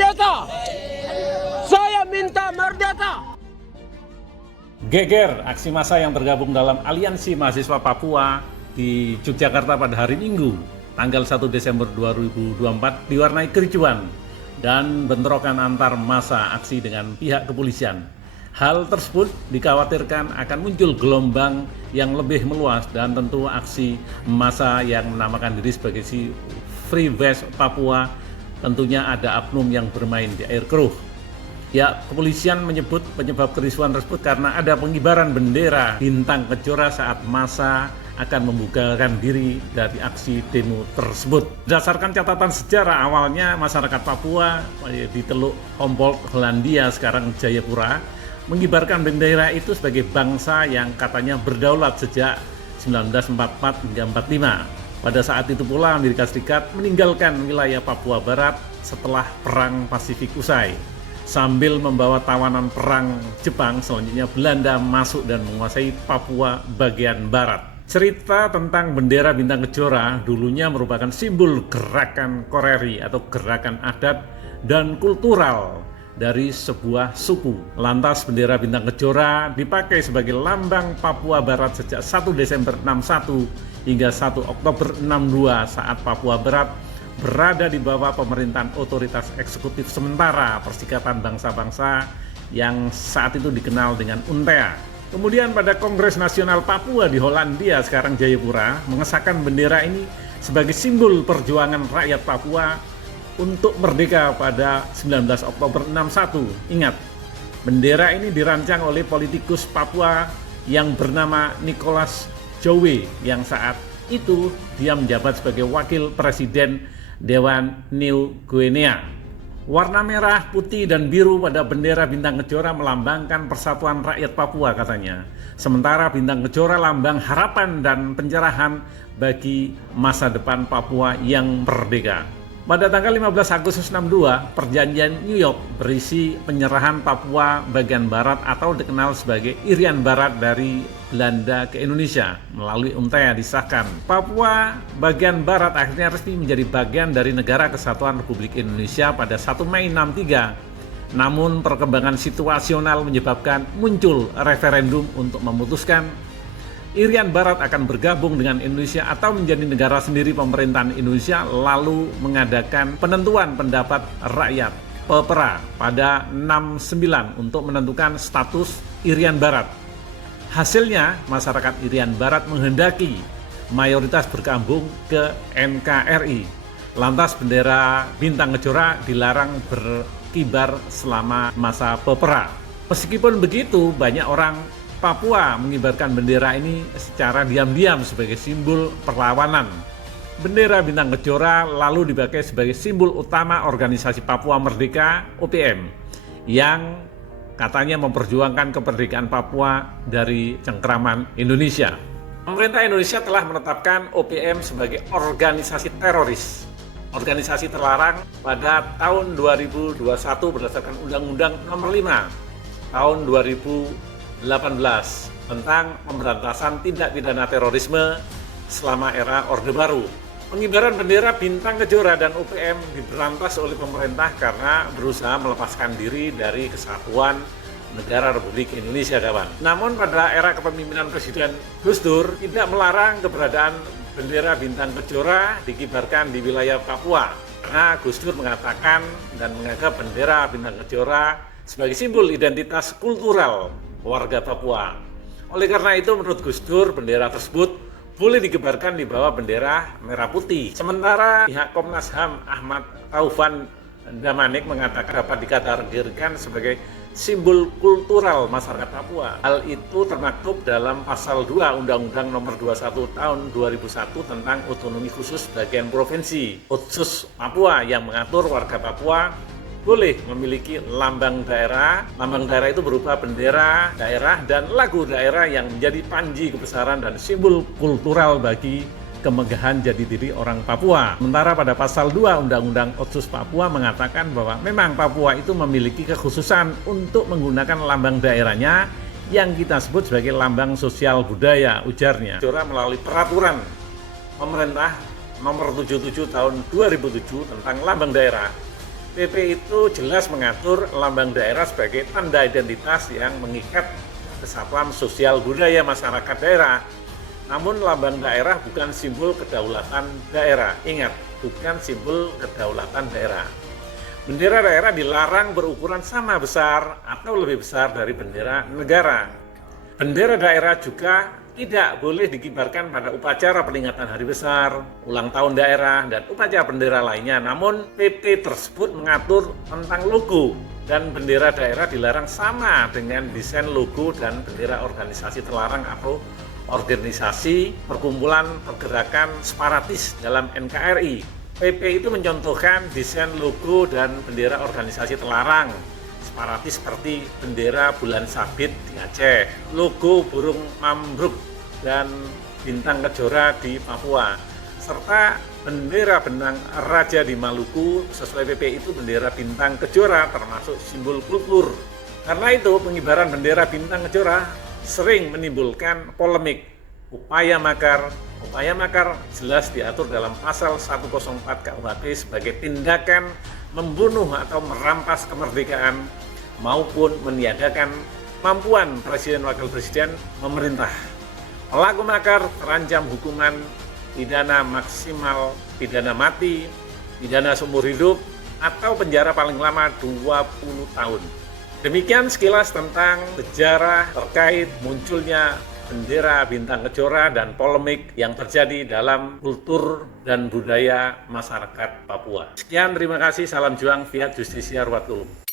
merdeka! Saya minta merdeka! Geger aksi massa yang tergabung dalam Aliansi Mahasiswa Papua di Yogyakarta pada hari Minggu, tanggal 1 Desember 2024 diwarnai kericuan dan bentrokan antar massa aksi dengan pihak kepolisian. Hal tersebut dikhawatirkan akan muncul gelombang yang lebih meluas dan tentu aksi massa yang menamakan diri sebagai si Free West Papua tentunya ada oknum yang bermain di air keruh. Ya, kepolisian menyebut penyebab kerusuhan tersebut karena ada pengibaran bendera bintang kejora saat massa akan membubarkan diri dari aksi demo tersebut. Berdasarkan catatan sejarah, awalnya masyarakat Papua di Teluk Humboldt, Hollandia, sekarang Jayapura, mengibarkan bendera itu sebagai bangsa yang katanya berdaulat sejak 1944 hingga 45. Pada saat itu pula Amerika Serikat meninggalkan wilayah Papua Barat setelah Perang Pasifik usai. Sambil membawa tawanan perang Jepang, selanjutnya Belanda masuk dan menguasai Papua bagian barat. Cerita tentang bendera bintang kejora dulunya merupakan simbol gerakan Koreri atau gerakan adat dan kultural dari sebuah suku. Lantas bendera bintang kejora dipakai sebagai lambang Papua Barat sejak 1 Desember 61 hingga 1 Oktober 62 saat Papua Barat berada di bawah pemerintahan otoritas eksekutif sementara Perserikatan Bangsa-Bangsa yang saat itu dikenal dengan UNTEA. Kemudian pada Kongres Nasional Papua di Hollandia, sekarang Jayapura, mengesahkan bendera ini sebagai simbol perjuangan rakyat Papua untuk merdeka pada 19 Oktober 61. Ingat, bendera ini dirancang oleh politikus Papua yang bernama Nicholas Jowe yang saat itu dia menjabat sebagai wakil presiden Dewan New Guinea. Warna merah, putih, dan biru pada bendera bintang kejora melambangkan persatuan rakyat Papua katanya. Sementara bintang kejora lambang harapan dan pencerahan bagi masa depan Papua yang merdeka. Pada tanggal 15 Agustus 62, perjanjian New York berisi penyerahan Papua bagian barat atau dikenal sebagai Irian Barat dari Belanda ke Indonesia melalui UNTEA disahkan. Papua bagian barat akhirnya resmi menjadi bagian dari Negara Kesatuan Republik Indonesia pada 1 Mei 63. Namun perkembangan situasional menyebabkan muncul referendum untuk memutuskan Irian Barat akan bergabung dengan Indonesia atau menjadi negara sendiri pemerintahan Indonesia, lalu mengadakan penentuan pendapat rakyat (PEPRA) pada 69 untuk menentukan status Irian Barat. Hasilnya, masyarakat Irian Barat menghendaki mayoritas bergabung ke NKRI. Lantas bendera bintang kejora dilarang berkibar selama masa PEPRA. Meskipun begitu, banyak orang Papua mengibarkan bendera ini secara diam-diam sebagai simbol perlawanan. Bendera bintang kejora lalu dipakai sebagai simbol utama organisasi Papua Merdeka (OPM) yang katanya memperjuangkan kemerdekaan Papua dari cengkraman Indonesia. Pemerintah Indonesia telah menetapkan OPM sebagai organisasi teroris, organisasi terlarang pada tahun 2021 berdasarkan Undang-Undang Nomor 5 tahun 2018 tentang pemberantasan tindak pidana terorisme selama era Orde Baru. Pengibaran bendera bintang kejora dan OPM diberantas oleh pemerintah karena berusaha melepaskan diri dari kesatuan negara Republik Indonesia, kawan. Namun pada era kepemimpinan Presiden Gus Dur tidak melarang keberadaan bendera bintang kejora dikibarkan di wilayah Papua. Karena Gus Dur mengatakan dan menganggap bendera bintang kejora sebagai simbol identitas kultural warga Papua. Oleh karena itu, menurut Gus Dur, bendera tersebut boleh dikibarkan di bawah bendera merah putih. Sementara pihak Komnas HAM Ahmad Taufan Damanik mengatakan dapat dikategorikan sebagai simbol kultural masyarakat Papua. Hal itu termaktub dalam pasal 2 Undang-Undang Nomor 21 Tahun 2001 tentang otonomi khusus bagian provinsi Otsus Papua yang mengatur warga Papua boleh memiliki lambang daerah. Lambang daerah itu berupa bendera daerah dan lagu daerah yang menjadi panji kebesaran dan simbol kultural bagi kemegahan jati diri orang Papua. Sementara pada pasal 2 Undang-Undang Otsus Papua mengatakan bahwa memang Papua itu memiliki kekhususan untuk menggunakan lambang daerahnya yang kita sebut sebagai lambang sosial budaya, ujarnya. Kejora melalui peraturan pemerintah nomor 77 tahun 2007 tentang lambang daerah PP itu jelas mengatur lambang daerah sebagai tanda identitas yang mengikat kesatuan sosial budaya masyarakat daerah. Namun lambang daerah bukan simbol kedaulatan daerah. Ingat, bukan simbol kedaulatan daerah. Bendera daerah dilarang berukuran sama besar atau lebih besar dari bendera negara. Bendera daerah juga tidak boleh dikibarkan pada upacara peringatan hari besar, ulang tahun daerah, dan upacara bendera lainnya. Namun PP tersebut mengatur tentang logo, dan bendera daerah dilarang sama dengan desain logo dan bendera organisasi terlarang atau organisasi perkumpulan pergerakan separatis dalam NKRI. PP itu mencontohkan desain logo dan bendera organisasi terlarang separatis seperti bendera bulan sabit di Aceh, logo burung mambruk dan bintang kejora di Papua, serta bendera benang raja di Maluku. Sesuai PP itu bendera bintang kejora termasuk simbol kultur. Karena itu pengibaran bendera bintang kejora sering menimbulkan polemik. Upaya makar jelas diatur dalam pasal 104 KUHP sebagai tindakan membunuh atau merampas kemerdekaan maupun meniadakan kemampuan presiden wakil presiden memerintah. Pelaku makar terancam hukuman pidana maksimal, pidana mati, pidana seumur hidup, atau penjara paling lama 20 tahun. Demikian sekilas tentang sejarah terkait munculnya bendera bintang kejora dan polemik yang terjadi dalam kultur dan budaya masyarakat Papua. Sekian, terima kasih. Salam juang, Fiat Justisia Ruwatulum.